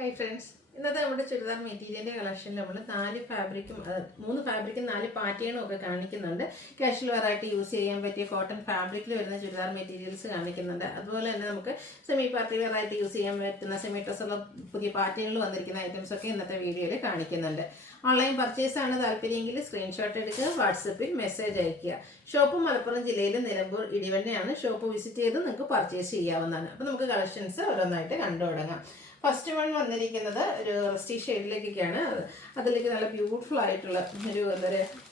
Hi friends, ഇന്നത്തെ നമ്മുടെ ചുരിദാർ മെറ്റീരിയലിന്റെ കളക്ഷനിൽ നമ്മൾ 3 ഫാബ്രിക്കും 4 പാറ്റേണും ഒക്കെ കാണിക്കുന്നുണ്ട്. കാഷ്വൽ വെറൈറ്റി യൂസ് ചെയ്യാൻ പറ്റിയ കോട്ടൺ ഫാബ്രിക്കിൽ വരുന്ന ചുരിദാർ മെറ്റീരിയൽസ് കാണിക്കുന്നുണ്ട്. അതുപോലെ തന്നെ നമുക്ക് സെമി പാർട്ടി വെറൈറ്റി യൂസ് ചെയ്യാൻ പറ്റുന്ന സെമി ഡ്രസ്സുള്ള പുതിയ പാറ്റേണിൽ വന്നിരിക്കുന്ന ഐറ്റംസ് ഒക്കെ ഇന്നത്തെ വീഡിയോയിൽ കാണിക്കുന്നുണ്ട്. ഓൺലൈൻ പർച്ചേസ് ആണ് താല്പര്യമെങ്കിൽ സ്ക്രീൻഷോട്ട് എടുക്കുക, വാട്സപ്പിൽ മെസ്സേജ് അയയ്ക്കുക. ഷോപ്പ് മലപ്പുറം ജില്ലയിൽ നിലമ്പൂർ ഇടിവണ്ണയാണ്. ഷോപ്പ് വിസിറ്റ് ചെയ്ത് നിങ്ങൾക്ക് പർച്ചേസ് ചെയ്യാവുന്നതാണ്. അപ്പോൾ നമുക്ക് കളക്ഷൻസ് ഓരോന്നായിട്ട് കണ്ടു തുടങ്ങാം. ഫസ്റ്റ് വൺ വന്നിരിക്കുന്നത് ഒരു റസ്റ്റി ഷെയ്ഡിലേക്കൊക്കെയാണ്. അതിലേക്ക് നല്ല ബ്യൂട്ടിഫുൾ ആയിട്ടുള്ള ഒരു എന്താ പറയുക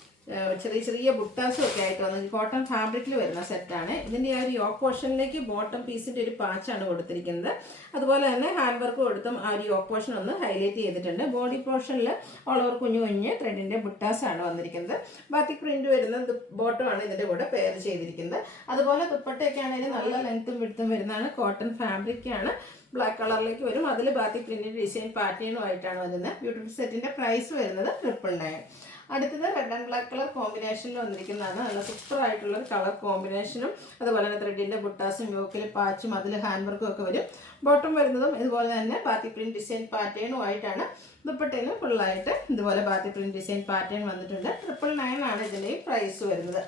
ചെറിയ ചെറിയ ബുട്ടാസും ഒക്കെ ആയിട്ട് വന്നത് കോട്ടൺ ഫാബ്രിക്കിൽ വരുന്ന സെറ്റാണ്. ഇതിൻ്റെ ആ ഒരു യോക്ക് പോർഷനിലേക്ക് ബോട്ടം പീസിൻ്റെ ഒരു പാച്ചാണ് കൊടുത്തിരിക്കുന്നത്. അതുപോലെ തന്നെ ഹാൻഡ് വർക്ക് കൊടുത്തും ആ ഒരു യോക്ക് പോർഷൻ ഒന്ന് ഹൈലൈറ്റ് ചെയ്തിട്ടുണ്ട്. ബോഡി പോർഷനിൽ ഓൾ ഓവർ കുഞ്ഞു കുഞ്ഞ് ത്രെഡിൻ്റെ ബുട്ടാസാണ് വന്നിരിക്കുന്നത്. ബാത്തിക് പ്രിന്റ് വരുന്ന ബോട്ടമാണ് ഇതിൻ്റെ കൂടെ പെയർ ചെയ്തിരിക്കുന്നത്. അതുപോലെ ദുപ്പട്ടയൊക്കെ ആണെങ്കിൽ നല്ല ലെങ്ത്തും വിഡ്ത്തും വരുന്നതാണ്. കോട്ടൺ ഫാബ്രിക്കാണ്. ബ്ലാക്ക് കളറിലേക്ക് വരും. അതിൽ ബാത്തിക് പ്രിന്റിൻ്റെ ഡിസൈൻ പാറ്റേണുമായിട്ടാണ് വരുന്നത്. ബ്യൂട്ടിഫുൾ സെറ്റിൻ്റെ പ്രൈസ് വരുന്നത് 999. അടുത്തത് റെഡ് ആൻഡ് ബ്ലാക്ക് കളർ കോമ്പിനേഷനിൽ വന്നിരിക്കുന്നതാണ്. നല്ല സൂപ്പർ ആയിട്ടുള്ള കളർ കോമ്പിനേഷനും അതുപോലെ തന്നെ ത്രെഡിൻ്റെ ബുട്ടാസും യോക്കിൽ പാച്ചും അതിൽ ഹാൻഡ് വർക്കും ഒക്കെ വരും. ബോട്ടം വരുന്നതും ഇതുപോലെ തന്നെ ബാത്തിക് പ്രിന്റ് ഡിസൈൻ പാറ്റേണുമായിട്ടാണ്. ദുപ്പട്ടയിലും ഫുള്ളായിട്ട് ഇതുപോലെ ബാത്തിക് പ്രിന്റ് ഡിസൈൻ പാറ്റേൺ വന്നിട്ടുണ്ട്. 999 ആണ് ഇതിൻ്റെ പ്രൈസ് വരുന്നത്.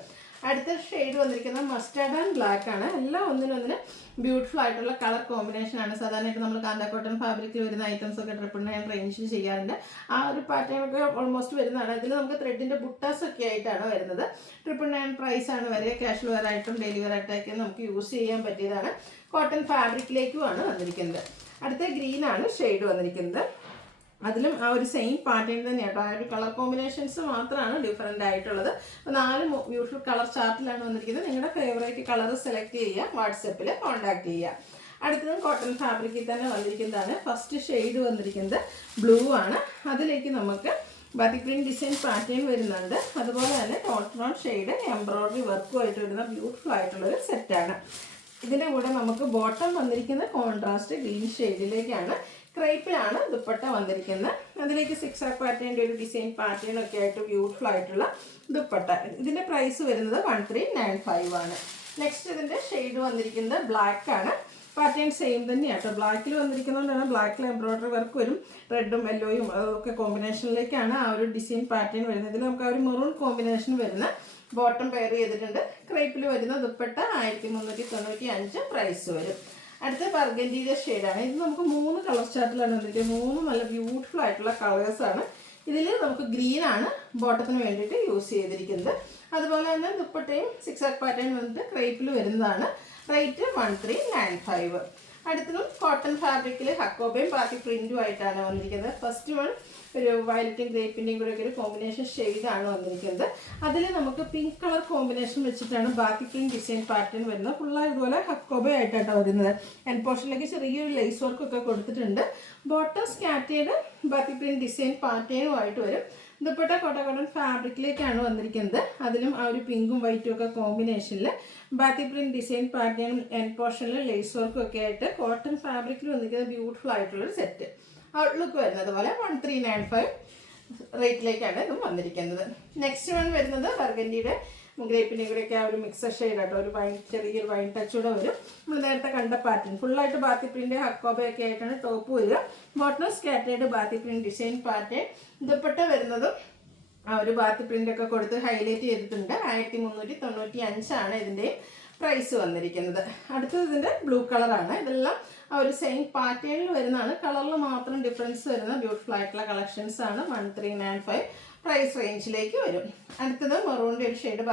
അടുത്ത ഷെയ്ഡ് വന്നിരിക്കുന്നത് മസ്റ്റാർഡ് ആൻഡ് ബ്ലാക്ക് ആണ്. എല്ലാം ഒന്നിനൊന്നിന് ബ്യൂട്ടിഫുൾ ആയിട്ടുള്ള കളർ കോമ്പിനേഷൻ ആണ്. സാധാരണയായിട്ട് നമ്മൾ കാന്ത കോട്ടൺ ഫാബ്രിക്കിൽ വരുന്ന ഐറ്റംസ് ഒക്കെ 999 റേഞ്ചിൽ ചെയ്യാറുണ്ട്. ആ ഒരു പാറ്റേൺ ഒക്കെ ഓൾമോസ്റ്റ് വരുന്നതാണ്. ഇതിൽ നമുക്ക് ത്രെഡിൻ്റെ ബുട്ടാസ് ഒക്കെ ആയിട്ടാണ് വരുന്നത്. 999 പ്രൈസ് ആണ് വരെ. കാഷ്വൽ വെയർ ആയിട്ടും ഡെയിലി വെയർ ആയിട്ടൊക്കെ നമുക്ക് യൂസ് ചെയ്യാൻ പറ്റിയതാണ്. കോട്ടൺ ഫാബ്രിക്കിലേക്കുമാണ് വന്നിരിക്കുന്നത്. അടുത്ത ഗ്രീൻ ആണ് ഷെയ്ഡ് വന്നിരിക്കുന്നത്. അതിലും ആ ഒരു സെയിം പാറ്റേൺ തന്നെയാണ്. ആ ഒരു കളർ കോമ്പിനേഷൻസ് മാത്രമാണ് ഡിഫറെൻ്റ് ആയിട്ടുള്ളത്. അപ്പോൾ 4 ബ്യൂട്ടിഫുൾ കളർ ചാർട്ടിലാണ് വന്നിരിക്കുന്നത്. നിങ്ങളുടെ ഫേവറേറ്റ് കളർ സെലക്ട് ചെയ്യുക, വാട്സപ്പിൽ കോൺടാക്ട് ചെയ്യുക. അടുത്തതും കോട്ടൺ ഫാബ്രിക്കിൽ തന്നെ വന്നിരിക്കുന്നതാണ്. ഫസ്റ്റ് ഷെയ്ഡ് വന്നിരിക്കുന്നത് ബ്ലൂ ആണ്. അതിലേക്ക് നമുക്ക് ബാത്തിക് പ്രിന്റ് ഡിസൈൻ പാറ്റേൺ വരുന്നുണ്ട്. അതുപോലെ തന്നെ ടോൺ ഷെയ്ഡ് എംബ്രോയിഡറി വർക്കുമായിട്ട് വരുന്ന ബ്യൂട്ടിഫുൾ ആയിട്ടുള്ളൊരു സെറ്റാണ്. ഇതിൻ്റെ കൂടെ നമുക്ക് ബോട്ടം വന്നിരിക്കുന്ന കോൺട്രാസ്റ്റ് ഗ്രീൻ ഷെയ്ഡിലേക്കാണ്. ക്രൈപ്പിലാണ് ദുപ്പട്ട വന്നിരിക്കുന്നത്. അതിലേക്ക് സിക്സാക് പാറ്റേണിൻ്റെ ഒരു ഡിസൈൻ പാറ്റേൺ ഒക്കെ ആയിട്ട് ബ്യൂട്ടിഫുൾ ആയിട്ടുള്ള ദുപ്പട്ട. ഇതിൻ്റെ പ്രൈസ് വരുന്നത് 1395 ആണ്. നെക്സ്റ്റ് ഇതിൻ്റെ ഷെയ്ഡ് വന്നിരിക്കുന്നത് ബ്ലാക്ക് ആണ്. പാറ്റേൺ സെയിം തന്നെയാണ് കേട്ടോ. ബ്ലാക്കിൽ വന്നിരിക്കുന്നതുകൊണ്ടാണ് ബ്ലാക്കിൽ എംബ്രോയിഡറി വർക്ക് വരും. റെഡും യെല്ലോയും ഒക്കെ കോമ്പിനേഷനിലേക്കാണ് ആ ഒരു ഡിസൈൻ പാറ്റേൺ വരുന്നത്. ഇതിൽ നമുക്ക് ആ ഒരു മെറൂൺ കോമ്പിനേഷൻ വരുന്ന ബോട്ടം പെയർ ചെയ്തിട്ടുണ്ട്. ക്രൈപ്പിൽ വരുന്ന ദുപ്പട്ട 1395 പ്രൈസ് വരും. അടുത്ത ബർഗൻഡിയുടെ ഷെയ്ഡാണ്. ഇത് നമുക്ക് 3 കളർ ചാർട്ടിലാണ് വന്നിരിക്കുന്നത്. 3 നല്ല ബ്യൂട്ടിഫുൾ ആയിട്ടുള്ള കളേഴ്സാണ്. ഇതിൽ നമുക്ക് ഗ്രീൻ ആണ് ബോട്ടത്തിന് വേണ്ടിയിട്ട് യൂസ് ചെയ്തിരിക്കുന്നത്. അതുപോലെ തന്നെ ദുപ്പട്ടയും സിക്സാക് പാറ്റേൺ വന്നിട്ട് ക്രൈപ്പിൽ വരുന്നതാണ്. റേറ്റ് 1395. അടുത്തതും കോട്ടൺ ഫാബ്രിക്കിൽ ഹക്കോബയും ബാത്തിക് പ്രിന്റും ആയിട്ടാണ് വന്നിരിക്കുന്നത്. ഫസ്റ്റ് വൺ ഒരു വയലറ്റും ഗ്രേപ്പിൻ്റെയും കൂടെ ഒരു കോമ്പിനേഷൻ ഷെയ്ഡാണ് വന്നിരിക്കുന്നത്. അതിൽ നമുക്ക് പിങ്ക് കളർ കോമ്പിനേഷൻ വെച്ചിട്ടാണ് ബാത്തിക് പ്രിന്റ് ഡിസൈൻ പാറ്റേൺ വരുന്നത്. ഫുള്ളായി ഇതുപോലെ ഹക്കോബ ആയിട്ടാണ് വരുന്നത്. എൻഡ് പോർഷനിലേക്ക് ചെറിയൊരു ലേസ് വർക്കൊക്കെ കൊടുത്തിട്ടുണ്ട്. Bottom scattered batik print design പാറ്റേണുമായിട്ട് വരും. ദുപ്പട്ട കോട്ടൺ ഫാബ്രിക്കിലേക്കാണ് വന്നിരിക്കുന്നത്. അതിലും ആ ഒരു പിങ്കും വൈറ്റും ഒക്കെ കോമ്പിനേഷനിൽ ബാത്തിക് പ്രിന്റ് ഡിസൈൻ പാറ്റേണും എൻഡ് പോർഷനിൽ ലേസ് വർക്കും ഒക്കെ ആയിട്ട് കോട്ടൺ ഫാബ്രിക്കിൽ വന്നിരിക്കുന്നത് ബ്യൂട്ടിഫുൾ ആയിട്ടുള്ളൊരു സെറ്റ്. ഔട്ട്ലുക്ക് വരുന്നത് പോലെ 1395 റേറ്റിലേക്കാണ് ഇതും വന്നിരിക്കുന്നത്. നെക്സ്റ്റ് വൺ വരുന്നത് ബർഗൻഡിയുടെ ഗ്രേപ്പിൻ്റെ കൂടെയൊക്കെ ആ ഒരു മിക്സർ ഷെയ്ഡ് ആട്ടോ. ഒരു ചെറിയൊരു വൈൻ ടച്ച് കൂടെ വരും. നമ്മൾ നേരത്തെ കണ്ട പാറ്റേൺ ഫുള്ളായിട്ട് ബാത്തിക് പ്രിന്റ് ഹക്കോബയൊക്കെ ആയിട്ടാണ് ടോപ്പ് വരിക. Bottom scattered batik print design pattern. Dupatta വരുന്നതും ആ ഒരു ബാത്തിക് പ്രിന്റ് ഒക്കെ കൊടുത്ത് ഹൈലൈറ്റ് ചെയ്തിട്ടുണ്ട്. 1395 ആണ് ഇതിൻ്റെ പ്രൈസ് വന്നിരിക്കുന്നത്. അടുത്തത് ഇതിൻ്റെ ബ്ലൂ കളറാണ്. ഇതെല്ലാം ആ ഒരു സെയിം പാറ്റേണിൽ വരുന്നതാണ്. കളറിൽ മാത്രം ഡിഫറൻസ് വരുന്ന ബ്യൂട്ടിഫുൾ ആയിട്ടുള്ള കളക്ഷൻസ് ആണ്. 1395 പ്രൈസ് റേഞ്ചിലേക്ക് വരും. അടുത്തത് മെറൂണിൻ്റെ ഒരു ഷെയ്ഡ്.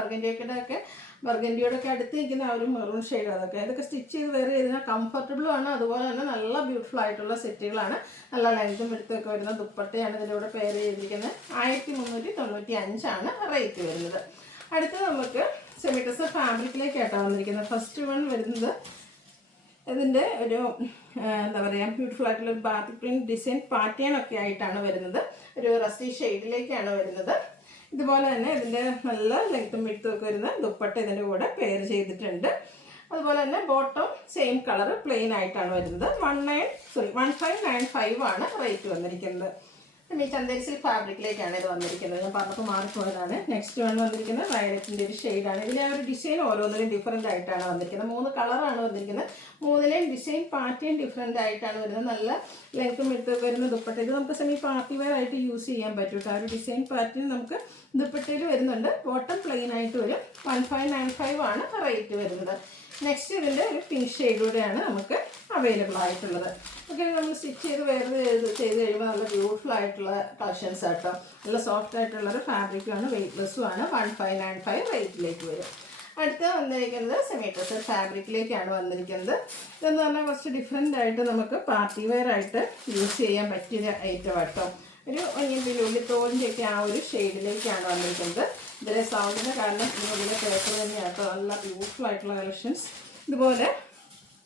ബർഗൻഡിയോടൊക്കെ അടുത്ത് നിൽക്കുന്ന ആ ഒരു മെറൂൺ ഷെയ്ഡ്. ഇതൊക്കെ സ്റ്റിച്ച് ചെയ്ത് വേറെ ചെയ്താൽ കംഫർട്ടബിളും ആണ്. അതുപോലെ തന്നെ നല്ല ബ്യൂട്ടിഫുൾ ആയിട്ടുള്ള സെറ്റുകളാണ്. നല്ല ലെങ്തും എടുത്തൊക്കെ വരുന്ന ദുപ്പട്ടയാണ് ഇതിലൂടെ പെയർ ചെയ്തിരിക്കുന്നത്. 1395 ആണ് റേറ്റ് വരുന്നത്. അടുത്തത് നമുക്ക് സെമി ഡ്രസ് ഫാബ്രിക്കിലേക്കായിട്ടാണ് വന്നിരിക്കുന്നത്. ഫസ്റ്റ് വൺ വരുന്നത് ഇതിൻ്റെ ഒരു എന്താ പറയുക ബ്യൂട്ടിഫുൾ ആയിട്ടുള്ള ഒരു ബാത്തിക് പ്രിന്റ് ഡിസൈൻ പാറ്റേൺ ഒക്കെ ആയിട്ടാണ് വരുന്നത്. ഒരു റസ്റ്റി ഷെയ്ഡിലേക്കാണ് വരുന്നത്. ഇതുപോലെ തന്നെ ഇതിൻ്റെ നല്ല ലെങ്ത്തും വിഡ്ത്തും ഒക്കെ വരുന്ന ദുപ്പട്ട ഇതിൻ്റെ കൂടെ പെയർ ചെയ്തിട്ടുണ്ട്. അതുപോലെ തന്നെ ബോട്ടം സെയിം കളർ പ്ലെയിൻ ആയിട്ടാണ് വരുന്നത്. 1595 ആണ് റേറ്റ് വന്നിരിക്കുന്നത്. ഈ ചന്ദേരി സിൽക്ക് ഫാബ്രിക്കിലേക്കാണ് ഇത് വന്നിരിക്കുന്നത്. ഞാൻ പറഞ്ഞപ്പോൾ മാറിപ്പോയതാണ്. നെക്സ്റ്റ് വൺ വന്നിരിക്കുന്നത് വയലറ്റിൻ്റെ ഒരു ഷെയ്ഡാണ്. ഇതിലെ ഒരു ഡിസൈൻ ഓരോന്നിലും ഡിഫറൻ്റ് ആയിട്ടാണ് വന്നിരിക്കുന്നത്. 3 കളറാണ് വന്നിരിക്കുന്നത്. 3ലെയും ഡിസൈൻ പാറ്റേൺ ഡിഫറൻ്റ് ആയിട്ടാണ് വരുന്നത്. നല്ല ലെങ്ത്തും എടുത്ത് വരുന്ന ദുപ്പട്ട. ഇത് നമുക്ക് സെമി പാർട്ടി വെയർ ആയിട്ട് യൂസ് ചെയ്യാൻ പറ്റും. ആ ഒരു ഡിസൈൻ പാറ്റേൺ നമുക്ക് ദുപ്പട്ടയിൽ വരുന്നുണ്ട്. ബോട്ടം പ്ലെയിൻ ആയിട്ട് വരും. 1595 ആണ് റേറ്റ് വരുന്നത്. നെക്സ്റ്റ് ഇതിൻ്റെ ഒരു പിങ്ക് ഷെയ്ഡൂടെയാണ് നമുക്ക് അവൈലബിൾ ആയിട്ടുള്ളത്. ഓക്കെ, നമ്മൾ സ്റ്റിച്ച് ചെയ്ത് വേറെ ചെയ്ത് കഴിയുമ്പോൾ നല്ല ബ്യൂട്ടിഫുൾ ആയിട്ടുള്ള കളക്ഷൻസ് ആട്ടോ. നല്ല സോഫ്റ്റ് ആയിട്ടുള്ളൊരു ഫാബ്രിക്കാണ്, വെയ്റ്റ്ലെസ്സും ആണ്. 1595 റേറ്റിലേക്ക് വരും. അടുത്ത് വന്നിരിക്കുന്നത് സെമി ടെസർ ഫാബ്രിക്കിലേക്കാണ് വന്നിരിക്കുന്നത്. ഇതെന്ന് പറഞ്ഞാൽ കുറച്ച് ഡിഫറെൻ്റ് ആയിട്ട് നമുക്ക് പാർട്ടി വെയർ ആയിട്ട് യൂസ് ചെയ്യാൻ പറ്റിയ ഐറ്റം ആട്ടോ. ഒരു ഉള്ളിത്തോളിൻ്റെയൊക്കെ ആ ഒരു ഷെയ്ഡിലേക്കാണ് വന്നിരിക്കുന്നത്. ഇതിലെ സൗണ്ടിൻ്റെ കാരണം ഇതിനുള്ളിലെ പേപ്പർ തന്നെയാട്ടോ. നല്ല ബ്യൂട്ടിഫുൾ ആയിട്ടുള്ള കളക്ഷൻസ്. ഇതുപോലെ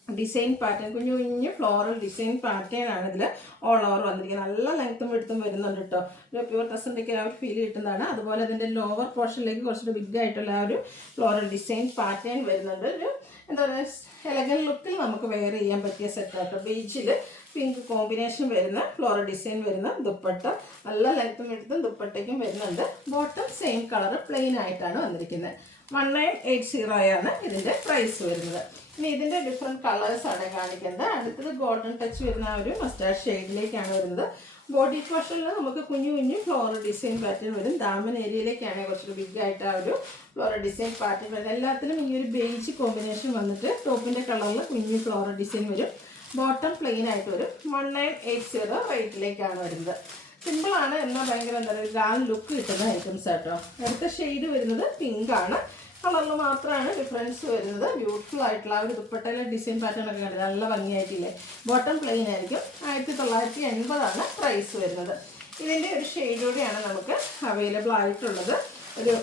ഡിസൈൻ പാറ്റേൺ, കുഞ്ഞു കുഞ്ഞു ഫ്ലോറൽ ഡിസൈൻ പാറ്റേൺ ആണ് ഇതിൽ ഓൾ ഓവർ വന്നിരിക്കുന്നത്. നല്ല ലെങ്ത്തും എടുത്തും വരുന്നുണ്ട് കേട്ടോ. ഒരു പ്യൂർ ടെസറിൻ്റെയൊക്കെ ആ ഒരു ഫീൽ കിട്ടുന്നതാണ്. അതുപോലെ അതിൻ്റെ ലോവർ പോർഷനിലേക്ക് കുറച്ചുകൂടി ബിഗ് ആയിട്ടുള്ള ആ ഒരു ഫ്ലോറൽ ഡിസൈൻ പാറ്റേൺ വരുന്നുണ്ട്. ഒരു എന്താ പറയുക, എലഗൻ ലുക്കിൽ നമുക്ക് വെയർ ചെയ്യാൻ പറ്റിയ സെറ്റാട്ടോ. ബീച്ചിൽ പിങ്ക് കോമ്പിനേഷൻ വരുന്ന ഫ്ലോറൽ ഡിസൈൻ വരുന്ന ദുപ്പട്ട. നല്ല ലെങ്ത്തും എടുത്തും ദുപ്പട്ടയ്ക്കും വരുന്നുണ്ട്. ബോട്ടം സെയിം കളർ പ്ലെയിൻ ആയിട്ടാണ് വന്നിരിക്കുന്നത്. 1980 ആണ് ഇതിൻ്റെ പ്രൈസ് വരുന്നത്. ഇനി ഇതിൻ്റെ ഡിഫറെൻറ്റ് കളേഴ്സാണ് കാണിക്കുന്നത്. അടുത്തത് ഗോൾഡൻ ടച്ച് വരുന്ന ആ ഒരു മസ്റ്റാർഡ് ഷെയ്ഡിലേക്കാണ് വരുന്നത്. ബോഡി പോർഷനിൽ നമുക്ക് കുഞ്ഞു കുഞ്ഞു ഫ്ലോറൽ ഡിസൈൻ പാറ്റേൺ വരും. ദാമൻ ഏരിയയിലേക്കാണ് കുറച്ചൊരു ബിഗ് ആയിട്ട് ആ ഒരു ഫ്ലോറൽ ഡിസൈൻ പാറ്റേൺ വരുന്നത്. എല്ലാത്തിലും ഈ ഒരു ബേജ് കോമ്പിനേഷൻ വന്നിട്ട് ടോപ്പിൻ്റെ കളറിൽ കുഞ്ഞു ഫ്ലോറൽ ഡിസൈൻ വരും. ബോട്ടം പ്ലെയിൻ ആയിട്ട് വരും. 1980 റേറ്റിലേക്കാണ് വരുന്നത്. സിമ്പിളാണ്, എന്നാൽ ഭയങ്കര എന്താ പറയുക, ഗ്രാൻഡ് ലുക്ക് കിട്ടുന്ന ഐറ്റംസ് ആട്ടോ. അടുത്ത ഷെയ്ഡ് വരുന്നത് പിങ്ക് ആണ്. കളറിൽ മാത്രമാണ് ഡിഫറൻസ് വരുന്നത്. ബ്യൂട്ടിഫുൾ ആയിട്ടുള്ള ആ ഒരു ദുപ്പട്ടയിലെ ഡിസൈൻ പാറ്റേൺ ഒക്കെ കണ്ടത് നല്ല ഭംഗിയായിട്ടില്ലേ. ബോട്ടം പ്ലെയിൻ ആയിരിക്കും. 1980 ആണ് പ്രൈസ് വരുന്നത്. ഇതിൻ്റെ ഒരു ഷെയ്ഡോടെയാണ് നമുക്ക് അവൈലബിൾ ആയിട്ടുള്ളത്. ഒരു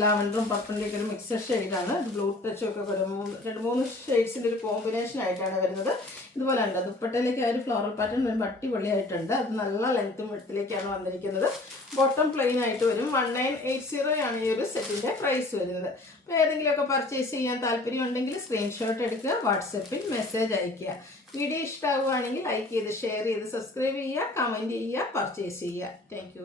ലാവൻഡറും പർപ്പിളിൻ്റെയൊക്കെ ഒരു മിക്സഡ് ഷെയ്ഡാണ്. ബ്ലൂ ടച്ചും ഒക്കെ ഒരു 2-3 ഷെയ്ഡ്സിൻ്റെ ഒരു കോമ്പിനേഷൻ ആയിട്ടാണ് വരുന്നത്. ഇതുപോലെ ഉണ്ട് ദുപ്പട്ടയിലേക്ക് ആ ഒരു ഫ്ലോറൽ പാറ്റേൺ വരുമ്പോൾ അടിപൊളിയായിട്ടുണ്ട്. അത് നല്ല ലെങ്ത്തും വിഡ്ത്തിലേക്കാണ് വന്നിരിക്കുന്നത്. ബോട്ടം പ്ലെയിൻ ആയിട്ട് വരും. 1980 ആണ് ഈ ഒരു സെറ്റിൻ്റെ പ്രൈസ് വരുന്നത്. അപ്പോൾ ഏതെങ്കിലുമൊക്കെ പർച്ചേസ് ചെയ്യാൻ താല്പര്യം ഉണ്ടെങ്കിൽ സ്ക്രീൻഷോട്ട് എടുക്കുക, വാട്സപ്പിൽ മെസ്സേജ് അയയ്ക്കുക. വീഡിയോ ഇഷ്ടമാവുകയാണെങ്കിൽ ലൈക്ക് ചെയ്ത് ഷെയർ ചെയ്ത് സബ്സ്ക്രൈബ് ചെയ്യുക, കമൻറ്റ് ചെയ്യുക, പർച്ചേസ് ചെയ്യുക. താങ്ക്